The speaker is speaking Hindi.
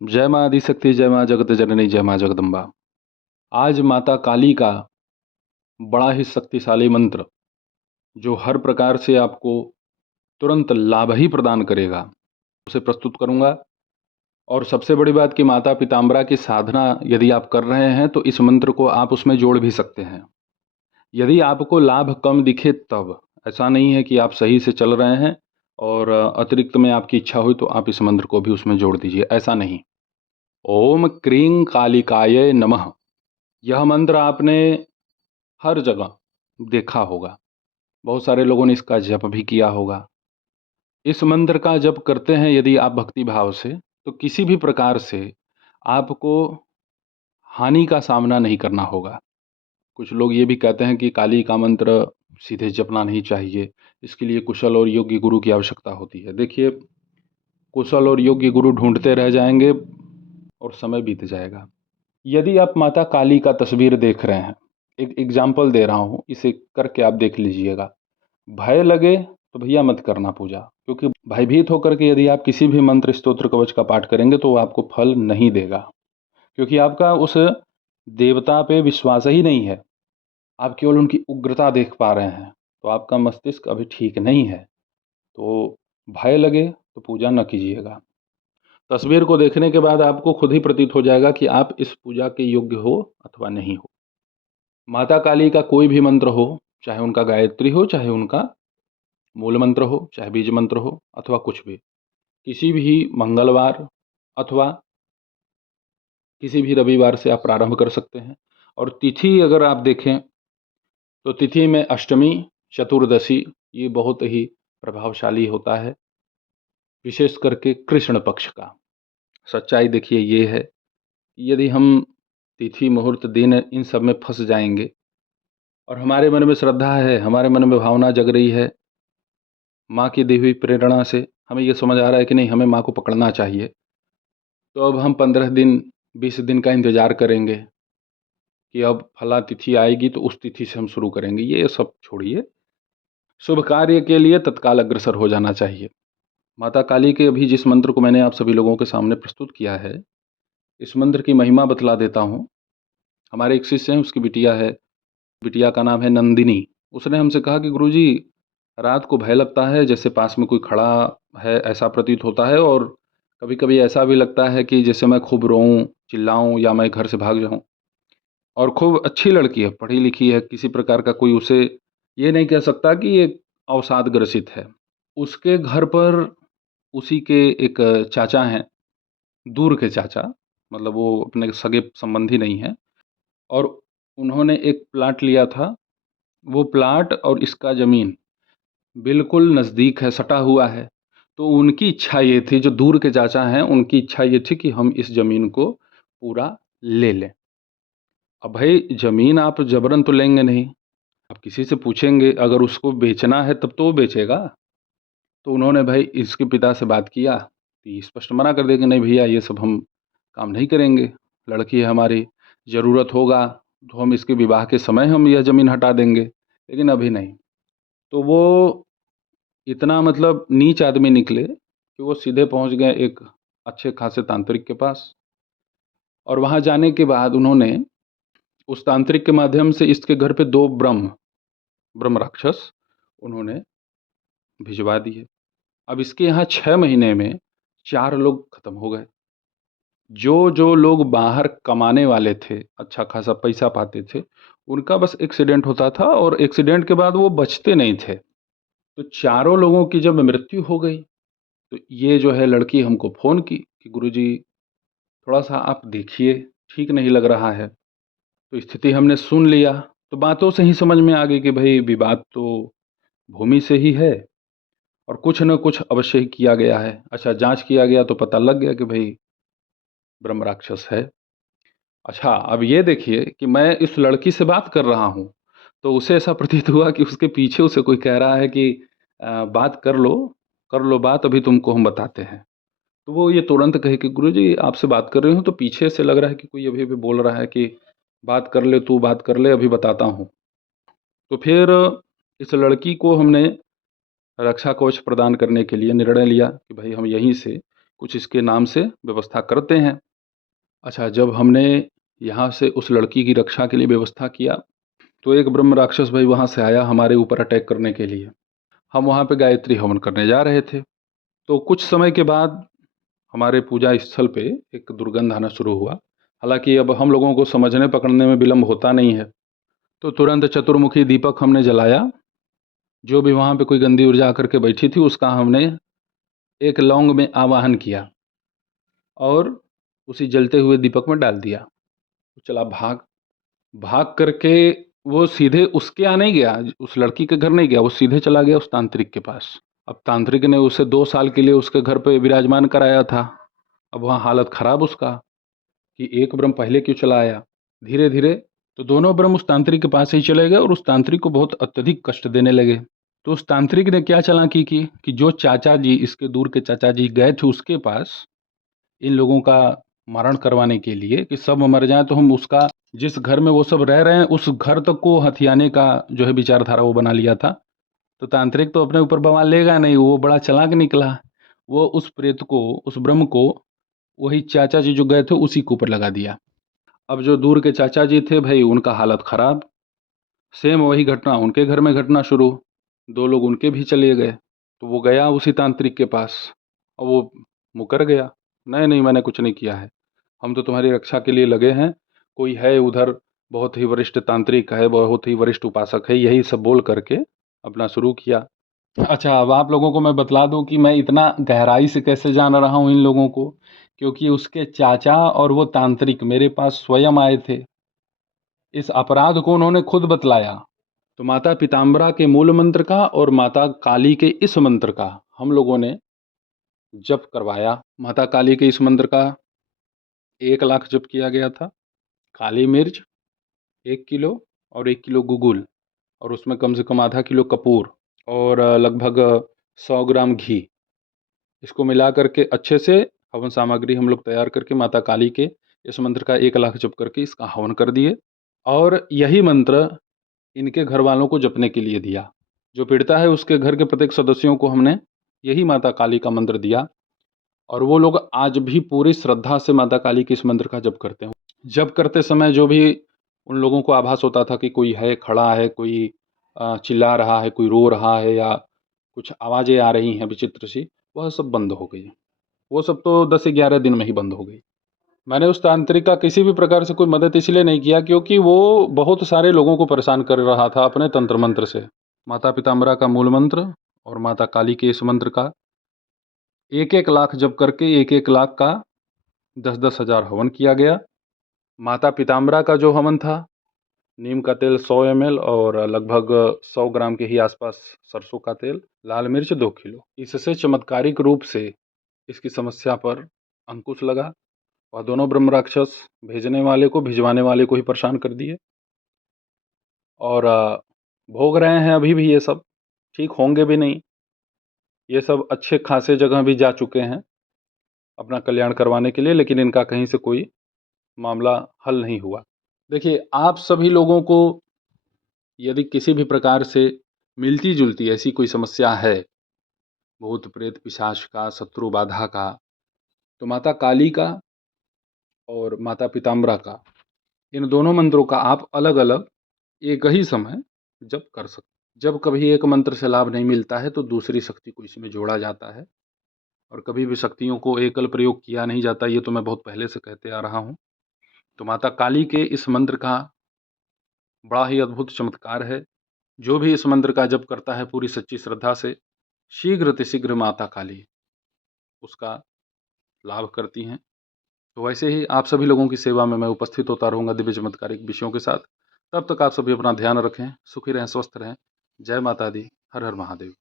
जय माँ आदिशक्ति, जय माँ जगत जननी, जय माँ जगदम्बा। आज माता काली का बड़ा ही शक्तिशाली मंत्र, जो हर प्रकार से आपको तुरंत लाभ ही प्रदान करेगा, उसे प्रस्तुत करूंगा। और सबसे बड़ी बात कि माता पीताम्बरा की साधना यदि आप कर रहे हैं तो इस मंत्र को आप उसमें जोड़ भी सकते हैं। यदि आपको लाभ कम दिखे तब, ऐसा नहीं है कि आप सही से चल रहे हैं और अतिरिक्त में आपकी इच्छा हुई तो आप इस मंत्र को भी उसमें जोड़ दीजिए, ऐसा नहीं। ओम क्रीं कालिकाय नमः, यह मंत्र आपने हर जगह देखा होगा। बहुत सारे लोगों ने इसका जप भी किया होगा। इस मंत्र का जप करते हैं यदि आप भक्ति भाव से, तो किसी भी प्रकार से आपको हानि का सामना नहीं करना होगा। कुछ लोग ये भी कहते हैं कि काली का मंत्र सीधे जपना नहीं चाहिए, इसके लिए कुशल और योग्य गुरु की आवश्यकता होती है। देखिए, कुशल और योग्य गुरु ढूंढते रह जाएंगे और समय बीत जाएगा। यदि आप माता काली का तस्वीर देख रहे हैं, एक एग्जाम्पल दे रहा हूँ, इसे करके आप देख लीजिएगा। भय लगे तो भैया मत करना पूजा, क्योंकि भयभीत होकर के यदि आप किसी भी मंत्र स्तोत्र कवच का पाठ करेंगे तो वो आपको फल नहीं देगा, क्योंकि आपका उस देवता पे विश्वास ही नहीं है। आप केवल उनकी उग्रता देख पा रहे हैं, तो आपका मस्तिष्क अभी ठीक नहीं है। तो भय लगे तो पूजा न कीजिएगा। तस्वीर को देखने के बाद आपको खुद ही प्रतीत हो जाएगा कि आप इस पूजा के योग्य हो अथवा नहीं हो। माता काली का कोई भी मंत्र हो, चाहे उनका गायत्री हो, चाहे उनका मूल मंत्र हो, चाहे बीज मंत्र हो, अथवा कुछ भी, किसी भी मंगलवार अथवा किसी भी रविवार से आप प्रारंभ कर सकते हैं। और तिथि अगर आप देखें तो तिथि में अष्टमी, चतुर्दशी, ये बहुत ही प्रभावशाली होता है, विशेष करके कृष्ण पक्ष का। सच्चाई देखिए ये है, यदि हम तिथि मुहूर्त दिन इन सब में फंस जाएंगे और हमारे मन में श्रद्धा है, हमारे मन में भावना जग रही है, माँ की दी हुई प्रेरणा से हमें ये समझ आ रहा है कि नहीं, हमें माँ को पकड़ना चाहिए, तो अब हम 15 दिन 20 दिन का इंतज़ार करेंगे कि अब फला तिथि आएगी तो उस तिथि से हम शुरू करेंगे। ये सब छोड़िए, शुभ कार्य के लिए तत्काल अग्रसर हो जाना चाहिए। माता काली के अभी जिस मंत्र को मैंने आप सभी लोगों के सामने प्रस्तुत किया है, इस मंत्र की महिमा बतला देता हूँ। हमारे एक शिष्य हैं, उसकी बिटिया है, बिटिया का नाम है नंदिनी। उसने हमसे कहा कि गुरुजी, रात को भय लगता है, जैसे पास में कोई खड़ा है ऐसा प्रतीत होता है, और कभी कभी ऐसा भी लगता है कि जैसे मैं खूब रोऊं, चिल्लाऊं या मैं घर से भाग जाऊं। और खूब अच्छी लड़की है, पढ़ी लिखी है, किसी प्रकार का कोई उसे ये नहीं कह सकता कि ये अवसाद ग्रसित है। उसके घर पर उसी के एक चाचा हैं, दूर के चाचा, मतलब वो अपने सगे संबंधी नहीं है, और उन्होंने एक प्लाट लिया था। वो प्लाट और इसका ज़मीन बिल्कुल नज़दीक है, सटा हुआ है। तो उनकी इच्छा ये थी, जो दूर के चाचा हैं, उनकी इच्छा ये थी कि हम इस ज़मीन को पूरा ले लें। अब भाई, ज़मीन आप जबरन तो लेंगे नहीं, आप किसी से पूछेंगे, अगर उसको बेचना है तब तो वो बेचेगा। तो उन्होंने भाई इसके पिता से बात किया, तो ये स्पष्ट मना कर दिया कि नहीं भैया, ये सब हम काम नहीं करेंगे, लड़की है हमारी, ज़रूरत होगा तो हम इसके विवाह के समय हम यह ज़मीन हटा देंगे, लेकिन अभी नहीं। तो वो इतना मतलब नीच आदमी निकले कि वो सीधे पहुंच गए एक अच्छे खासे तांत्रिक के पास। और वहां जाने के बाद उन्होंने उस तांत्रिक के माध्यम से इसके घर पे दो ब्रह्म ब्रह्म राक्षस उन्होंने भिजवा दिए। अब इसके यहाँ 6 महीने में 4 लोग खत्म हो गए। जो जो लोग बाहर कमाने वाले थे, अच्छा खासा पैसा पाते थे, उनका बस एक्सीडेंट होता था, और एक्सीडेंट के बाद वो बचते नहीं थे। तो 4 लोगों की जब मृत्यु हो गई, तो ये जो है लड़की हमको फ़ोन की कि गुरुजी, थोड़ा सा आप देखिए, ठीक नहीं लग रहा है। तो स्थिति हमने सुन लिया, तो बातों से ही समझ में आ गई कि भाई विवाद तो भूमि से ही है, और कुछ न कुछ अवश्य ही किया गया है। अच्छा, जांच किया गया तो पता लग गया कि भाई ब्रह्म राक्षस है। अच्छा, अब ये देखिए कि मैं इस लड़की से बात कर रहा हूँ, तो उसे ऐसा प्रतीत हुआ कि उसके पीछे उसे कोई कह रहा है कि बात कर लो बात, अभी तुमको हम बताते हैं। तो वो ये तुरंत कहे कि गुरुजी, आपसे बात कर रही हूँ, तो पीछे से लग रहा है कि कोई अभी भी बोल रहा है कि बात कर ले, तू बात कर ले, अभी बताता हूँ। तो फिर इस लड़की को हमने रक्षा कवच प्रदान करने के लिए निर्णय लिया कि भाई हम यहीं से कुछ इसके नाम से व्यवस्था करते हैं। अच्छा, जब हमने यहाँ से उस लड़की की रक्षा के लिए व्यवस्था किया तो एक ब्रह्म राक्षस भाई वहाँ से आया हमारे ऊपर अटैक करने के लिए। हम वहाँ पे गायत्री हवन करने जा रहे थे, तो कुछ समय के बाद हमारे पूजा स्थल पे एक दुर्गंध आना शुरू हुआ। हालांकि अब हम लोगों को समझने पकड़ने में विलंब होता नहीं है, तो तुरंत चतुर्मुखी दीपक हमने जलाया। जो भी वहाँ पे कोई गंदी ऊर्जा आकर के बैठी थी उसका हमने एक लौंग में आवाहन किया और उसी जलते हुए दीपक में डाल दिया। वो चला भाग भाग करके, वो सीधे उसके यहाँ नहीं गया, उस लड़की के घर नहीं गया, वो सीधे चला गया उस तांत्रिक के पास। अब तांत्रिक ने उसे 2 साल के लिए उसके घर पे विराजमान कराया था। अब वहाँ हालत खराब उसका कि एक ब्रह्म पहले क्यों चला आया। धीरे धीरे तो दोनों ब्रह्म उस तांत्रिक के पास ही चले गए और उस तांत्रिक को बहुत अत्यधिक कष्ट देने लगे। तो उस तांत्रिक ने क्या चालाकी की कि जो चाचा जी, इसके दूर के चाचा जी गए थे उसके पास इन लोगों का मारण करवाने के लिए कि सब मर जाए, तो हम उसका जिस घर में वो सब रह रहे हैं उस घर तक को हथियाने का जो है विचारधारा वो बना लिया था। तो तांत्रिक तो अपने ऊपर बवाल लेगा नहीं, वो बड़ा चालाक निकला। वो उस प्रेत को, उस ब्रह्म को, वही चाचा जी जो गए थे उसी के ऊपर लगा दिया। अब जो दूर के चाचा जी थे भाई, उनका हालत खराब। सेम वही घटना उनके घर में घटना शुरू। 2 लोग उनके भी चले गए। तो वो गया उसी तांत्रिक के पास और वो मुकर गया, नहीं नहीं मैंने कुछ नहीं किया है, हम तो तुम्हारी रक्षा के लिए लगे हैं, कोई है उधर बहुत ही वरिष्ठ तांत्रिक है, बहुत ही वरिष्ठ उपासक है, यही सब बोल करके अपना शुरू किया। अच्छा, अब आप लोगों को मैं बतला दूं कि मैं इतना गहराई से कैसे जान रहा हूं इन लोगों को, क्योंकि उसके चाचा और वो तांत्रिक मेरे पास स्वयं आए थे। इस अपराध को उन्होंने खुद बतलाया। तो माता पीताम्बरा के मूल मंत्र का और माता काली के इस मंत्र का हम लोगों ने जप करवाया। माता काली के इस मंत्र का 1 लाख जप किया गया था। काली मिर्च 1 किलो और 1 किलो गुगुल, और उसमें कम से कम आधा किलो कपूर और लगभग 100 ग्राम घी, इसको मिला करके अच्छे से हवन सामग्री हम लोग तैयार करके माता काली के इस मंत्र का 1 लाख जप करके इसका हवन कर दिए। और यही मंत्र इनके घर वालों को जपने के लिए दिया। जो पीड़िता है उसके घर के प्रत्येक सदस्यों को हमने यही माता काली का मंत्र दिया, और वो लोग आज भी पूरी श्रद्धा से माता काली के इस मंत्र का जप करते हैं। जप करते समय जो भी उन लोगों को आभास होता था कि कोई है, खड़ा है, कोई चिल्ला रहा है, कोई रो रहा है, या कुछ आवाज़ें आ रही हैं विचित्र सी, वह सब बंद हो गई। वो सब तो 10-11 दिन में ही बंद हो गई। मैंने उस तांत्रिक का किसी भी प्रकार से कोई मदद इसलिए नहीं किया क्योंकि वो बहुत सारे लोगों को परेशान कर रहा था अपने तंत्र मंत्र से। माता पिताम्बरा का मूल मंत्र और माता काली के इस मंत्र का 1-1 लाख जप करके 1-1 लाख का 10-10 हज़ार हवन किया गया। माता पिताम्बरा का जो हवन था, नीम का तेल 100 ml और लगभग 100 ग्राम के ही आसपास सरसों का तेल, लाल मिर्च 2 किलो, इससे चमत्कारिक रूप से इसकी समस्या पर अंकुश लगा और दोनों ब्रह्म राक्षस भेजने वाले को, भिजवाने वाले को ही परेशान कर दिए। और भोग रहे हैं अभी भी, ये सब ठीक होंगे भी नहीं। ये सब अच्छे खासे जगह भी जा चुके हैं अपना कल्याण करवाने के लिए, लेकिन इनका कहीं से कोई मामला हल नहीं हुआ। देखिए, आप सभी लोगों को यदि किसी भी प्रकार से मिलती जुलती ऐसी कोई समस्या है, भूत प्रेत पिशाच का, शत्रु बाधा का, तो माता काली का और माता पिताम्बरा का, इन दोनों मंत्रों का आप अलग अलग एक ही समय जप कर सकते। जब कभी एक मंत्र से लाभ नहीं मिलता है तो दूसरी शक्ति को इसमें जोड़ा जाता है, और कभी भी शक्तियों को एकल प्रयोग किया नहीं जाता, ये तो मैं बहुत पहले से कहते आ रहा हूँ। तो माता काली के इस मंत्र का बड़ा ही अद्भुत चमत्कार है। जो भी इस मंत्र का जप करता है पूरी सच्ची श्रद्धा से, शीघ्र माता काली उसका लाभ करती हैं। तो वैसे ही आप सभी लोगों की सेवा में मैं उपस्थित होता रहूँगा दिव्य चमत्कारिक विषयों के साथ। तब तक आप सभी अपना ध्यान रखें, सुखी रहें, स्वस्थ रहें। जय माता दी, हर हर महादेव।